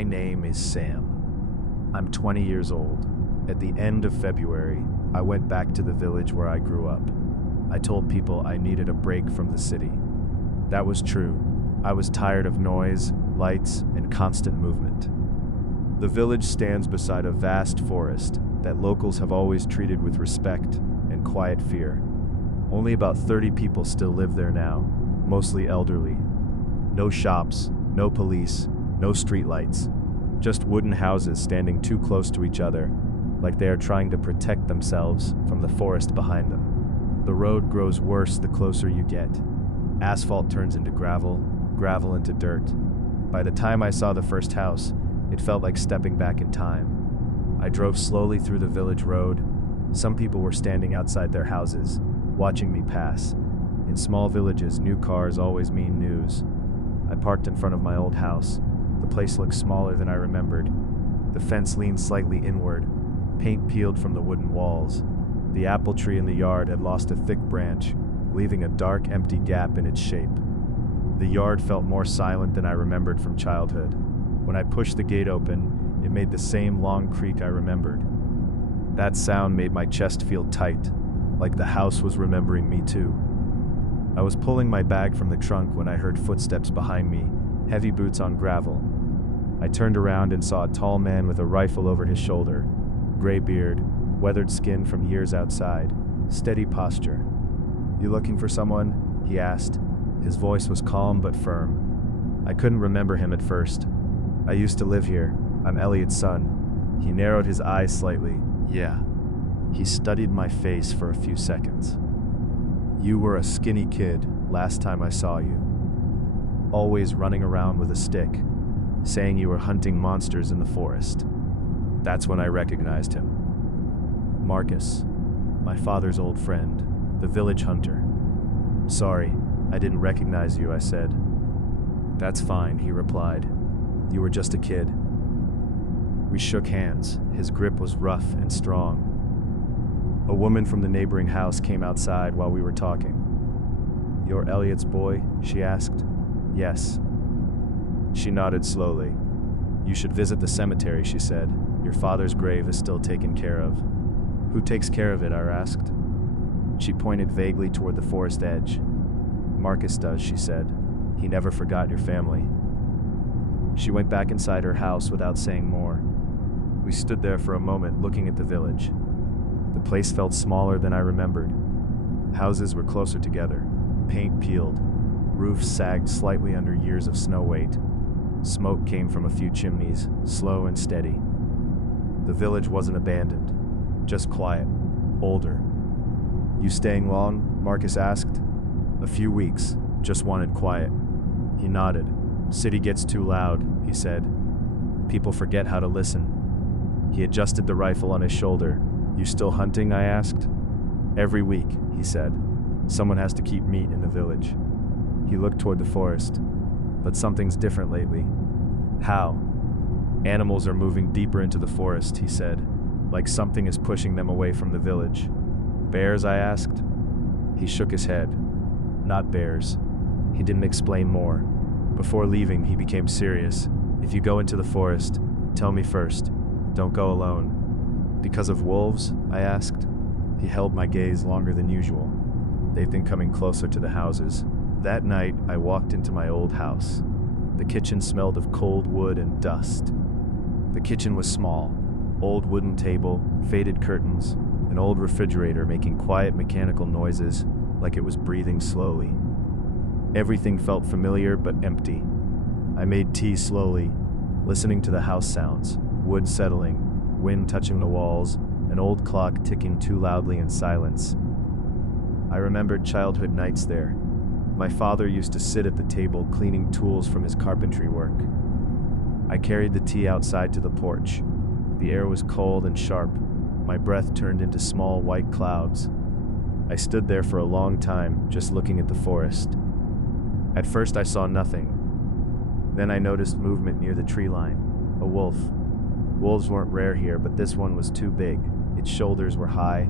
My name is Sam. I'm 20 years old. At the end of February, I went back to the village where I grew up. I told people I needed a break from the city. That was true. I was tired of noise, lights, and constant movement. The village stands beside a vast forest that locals have always treated with respect and quiet fear. Only about 30 people still live there now, mostly elderly. No shops, no police, no streetlights. Just wooden houses standing too close to each other, like they are trying to protect themselves from the forest behind them. The road grows worse the closer you get. Asphalt turns into gravel, gravel into dirt. By the time I saw the first house, it felt like stepping back in time. I drove slowly through the village road. Some people were standing outside their houses, watching me pass. In small villages, new cars always mean news. I parked in front of my old house. The place looked smaller than I remembered. The fence leaned slightly inward, paint peeled from the wooden walls. The apple tree in the yard had lost a thick branch, leaving a dark, empty gap in its shape. The yard felt more silent than I remembered from childhood. When I pushed the gate open, it made the same long creak I remembered. That sound made my chest feel tight, like the house was remembering me too. I was pulling my bag from the trunk when I heard footsteps behind me, heavy boots on gravel. I turned around and saw a tall man with a rifle over his shoulder, gray beard, weathered skin from years outside, steady posture. "You looking for someone?" he asked. His voice was calm but firm. I couldn't remember him at first. "I used to live here. I'm Elliot's son." He narrowed his eyes slightly. "Yeah." He studied my face for a few seconds. "You were a skinny kid last time I saw you. Always running around with a stick, saying you were hunting monsters in the forest." That's when I recognized him. Marcus, my father's old friend, the village hunter. "Sorry, I didn't recognize you," I said. "That's fine," he replied. "You were just a kid." We shook hands. His grip was rough and strong. A woman from the neighboring house came outside while we were talking. "You're Elliot's boy?" she asked. "Yes." She nodded slowly. "You should visit the cemetery," she said. "Your father's grave is still taken care of." "Who takes care of it?" I asked. She pointed vaguely toward the forest edge. "Marcus does," she said. "He never forgot your family." She went back inside her house without saying more. We stood there for a moment looking at the village. The place felt smaller than I remembered. Houses were closer together, paint peeled, roofs sagged slightly under years of snow weight. Smoke came from a few chimneys, slow and steady. The village wasn't abandoned, just quiet, older. "You staying long?" Marcus asked. "A few weeks, just wanted quiet." He nodded. "City gets too loud," he said. "People forget how to listen." He adjusted the rifle on his shoulder. "You still hunting?" I asked. "Every week," he said. "Someone has to keep meat in the village." He looked toward the forest. "But something's different lately." "How?" "Animals are moving deeper into the forest," he said, "like something is pushing them away from the village." "Bears?" I asked. He shook his head. "Not bears." He didn't explain more. Before leaving, he became serious. "If you go into the forest, tell me first. Don't go alone." "Because of wolves?" I asked. He held my gaze longer than usual. "They've been coming closer to the houses." That night, I walked into my old house. The kitchen smelled of cold wood and dust. The kitchen was small. Old wooden table, faded curtains, an old refrigerator making quiet mechanical noises like it was breathing slowly. Everything felt familiar but empty. I made tea slowly, listening to the house sounds, wood settling, wind touching the walls, an old clock ticking too loudly in silence. I remembered childhood nights there. My father used to sit at the table cleaning tools from his carpentry work. I carried the tea outside to the porch. The air was cold and sharp. My breath turned into small white clouds. I stood there for a long time, just looking at the forest. At first I saw nothing. Then I noticed movement near the tree line. A wolf. Wolves weren't rare here, but this one was too big. Its shoulders were high,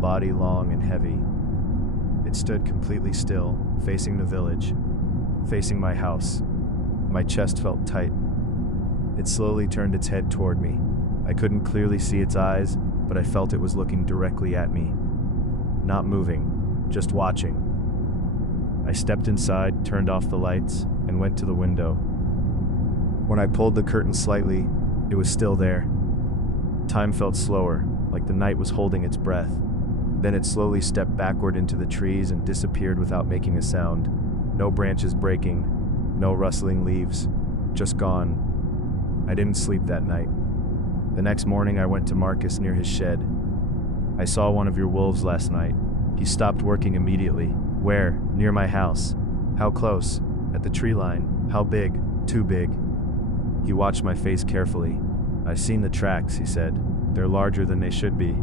body long and heavy. It stood completely still, facing the village, facing my house. My chest felt tight. It slowly turned its head toward me. I couldn't clearly see its eyes, but I felt it was looking directly at me. Not moving, just watching. I stepped inside, turned off the lights, and went to the window. When I pulled the curtain slightly, it was still there. Time felt slower, like the night was holding its breath. Then it slowly stepped backward into the trees and disappeared without making a sound. No branches breaking, no rustling leaves, just gone. I didn't sleep that night. The next morning I went to Marcus near his shed. I saw one of your wolves last night. He stopped working immediately. Where? Near my house. How close? At the tree line. How big? Too big. He watched my face carefully. I've seen the tracks, he said. They're larger than they should be.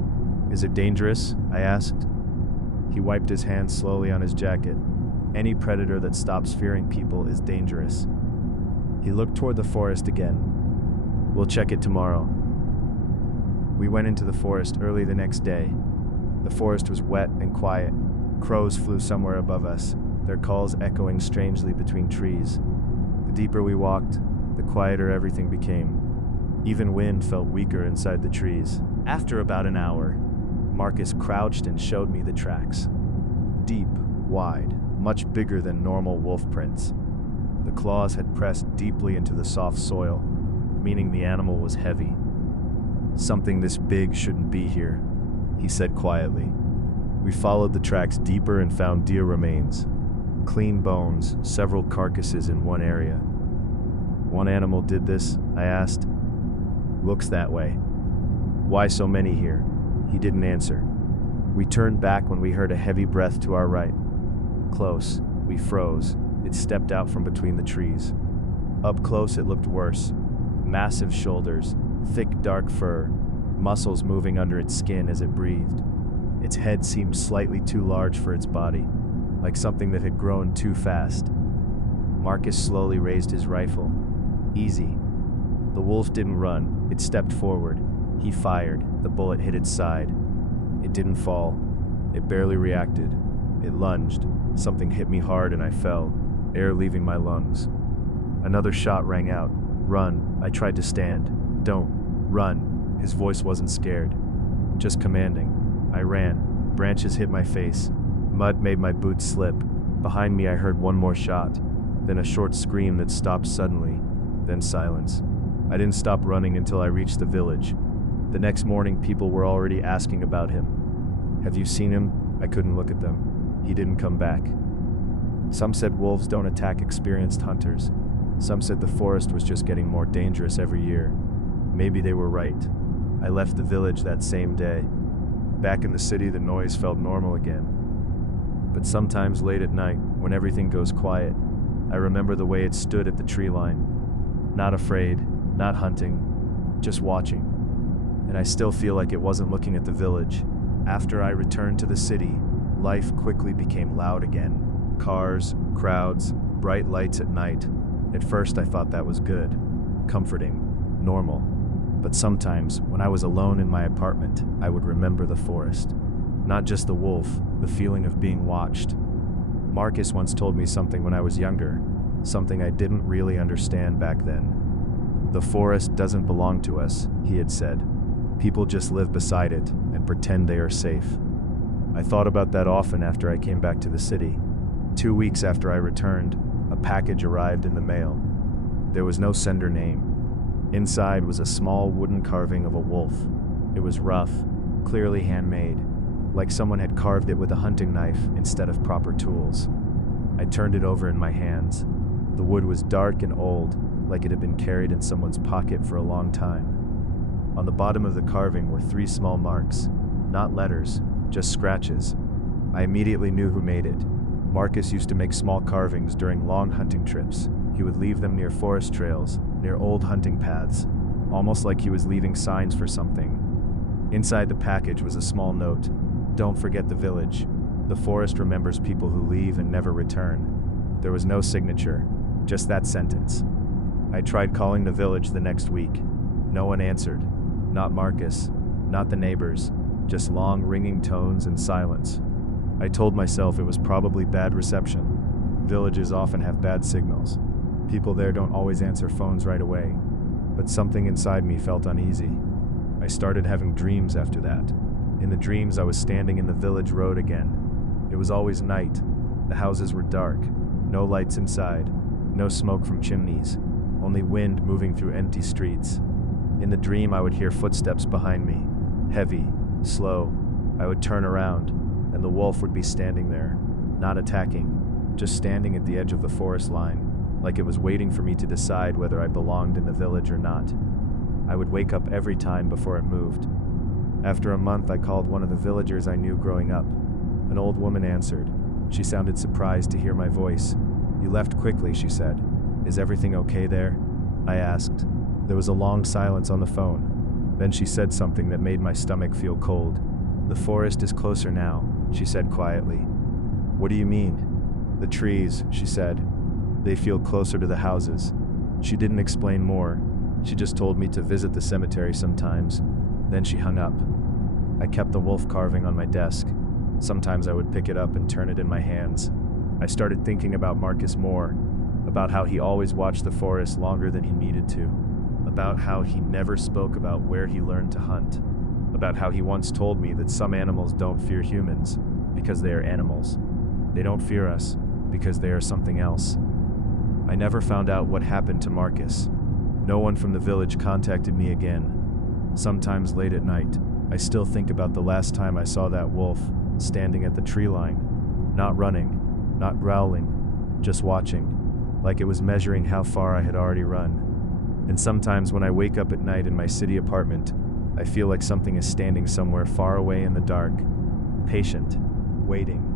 Is it dangerous? I asked. He wiped his hands slowly on his jacket. Any predator that stops fearing people is dangerous. He looked toward the forest again. We'll check it tomorrow. We went into the forest early the next day. The forest was wet and quiet. Crows flew somewhere above us, their calls echoing strangely between trees. The deeper we walked, the quieter everything became. Even wind felt weaker inside the trees. After about an hour, Marcus crouched and showed me the tracks. Deep, wide, much bigger than normal wolf prints. The claws had pressed deeply into the soft soil, meaning the animal was heavy. Something this big shouldn't be here, he said quietly. We followed the tracks deeper and found deer remains. Clean bones, several carcasses in one area. One animal did this? I asked. Looks that way. Why so many here? He didn't answer. We turned back when we heard a heavy breath to our right. Close, we froze. It stepped out from between the trees. Up close it looked worse. Massive shoulders, thick dark fur, muscles moving under its skin as it breathed. Its head seemed slightly too large for its body, like something that had grown too fast. Marcus slowly raised his rifle. Easy. The wolf didn't run, it stepped forward. He fired, the bullet hit its side. It didn't fall. It barely reacted. It lunged. Something hit me hard and I fell, air leaving my lungs. Another shot rang out. Run. I tried to stand. Don't. Run. His voice wasn't scared, just commanding. I ran. Branches hit my face. Mud made my boots slip. Behind me I heard one more shot, then a short scream that stopped suddenly, then silence. I didn't stop running until I reached the village. The next morning people were already asking about him. Have you seen him? I couldn't look at them. He didn't come back. Some said wolves don't attack experienced hunters. Some said the forest was just getting more dangerous every year. Maybe they were right. I left the village that same day. Back in the city, the noise felt normal again. But sometimes late at night, when everything goes quiet, I remember the way it stood at the tree line. Not afraid, not hunting, just watching. And I still feel like it wasn't looking at the village. After I returned to the city, life quickly became loud again. Cars, crowds, bright lights at night. At first I thought that was good, comforting, normal. But sometimes, when I was alone in my apartment, I would remember the forest. Not just the wolf, the feeling of being watched. Marcus once told me something when I was younger, something I didn't really understand back then. The forest doesn't belong to us, he had said. People just live beside it and pretend they are safe. I thought about that often after I came back to the city. 2 weeks after I returned, a package arrived in the mail. There was no sender name. Inside was a small wooden carving of a wolf. It was rough, clearly handmade, like someone had carved it with a hunting knife instead of proper tools. I turned it over in my hands. The wood was dark and old, like it had been carried in someone's pocket for a long time. On the bottom of the carving were 3 small marks, not letters, just scratches. I immediately knew who made it. Marcus used to make small carvings during long hunting trips. He would leave them near forest trails, near old hunting paths, almost like he was leaving signs for something. Inside the package was a small note. Don't forget the village. The forest remembers people who leave and never return. There was no signature, just that sentence. I tried calling the village the next week. No one answered. Not Marcus, not the neighbors, just long ringing tones and silence. I told myself it was probably bad reception. Villages often have bad signals. People there don't always answer phones right away. but something inside me felt uneasy. I started having dreams after that. In the dreams, I was standing in the village road again. It was always night. The houses were dark, no lights inside, no smoke from chimneys, only wind moving through empty streets. In the dream, I would hear footsteps behind me, heavy, slow. I would turn around, and the wolf would be standing there, not attacking, just standing at the edge of the forest line, like it was waiting for me to decide whether I belonged in the village or not. I would wake up every time before it moved. After a month, I called one of the villagers I knew growing up. An old woman answered. She sounded surprised to hear my voice. "You left quickly," she said. "Is everything okay there?" I asked. There was a long silence on the phone. Then she said something that made my stomach feel cold. "The forest is closer now," she said quietly. "What do you mean?" "The trees," she said. "They feel closer to the houses." She didn't explain more. She just told me to visit the cemetery sometimes. Then she hung up. I kept the wolf carving on my desk. Sometimes I would pick it up and turn it in my hands. I started thinking about Marcus more, about how he always watched the forest longer than he needed to, about how he never spoke about where he learned to hunt, about how he once told me that some animals don't fear humans because they are animals. They don't fear us because they are something else. I never found out what happened to Marcus. No one from the village contacted me again. Sometimes late at night, I still think about the last time I saw that wolf standing at the tree line, not running, not growling, just watching, like it was measuring how far I had already run. And sometimes when I wake up at night in my city apartment, I feel like something is standing somewhere far away in the dark, patient, waiting.